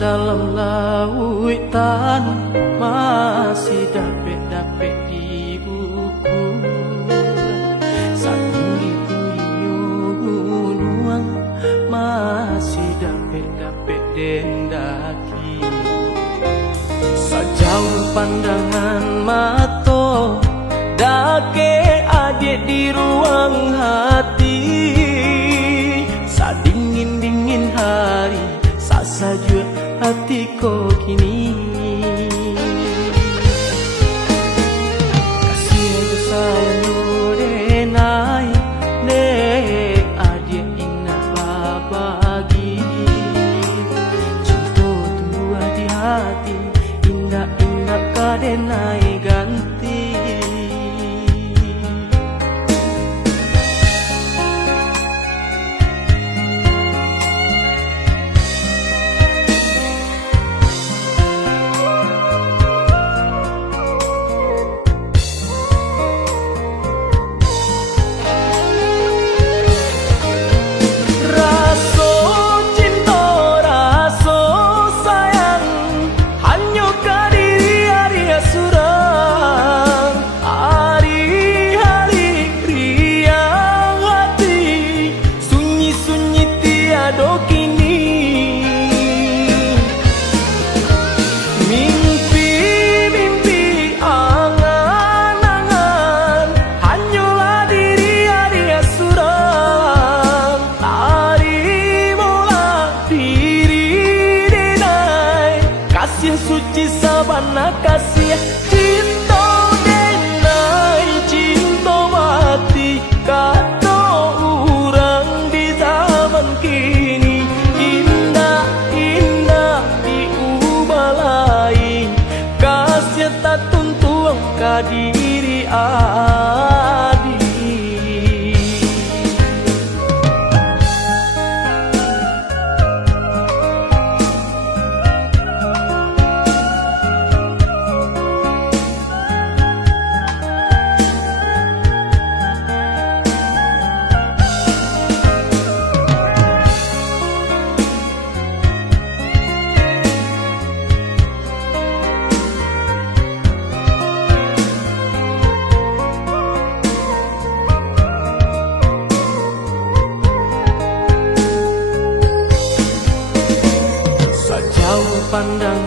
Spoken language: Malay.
dalam lautan masih dapet-dapet diukur. Setinggi-tingginya gunung masih dapet-dapet dendaki. Sejauh pandangan mata dake adik di ruang hati. Sadingin-dingin hari saja hatiku kini. Kasih aja saya nurenai nek adik indah babagi. Cinta tua di hati indah-indah kadenai ganti. Suci sabana kasih cinta denai cinta mati kata orang di zaman kini. Indah-indah diubah lain kasih tak tuntuang ke diri adik. Pandang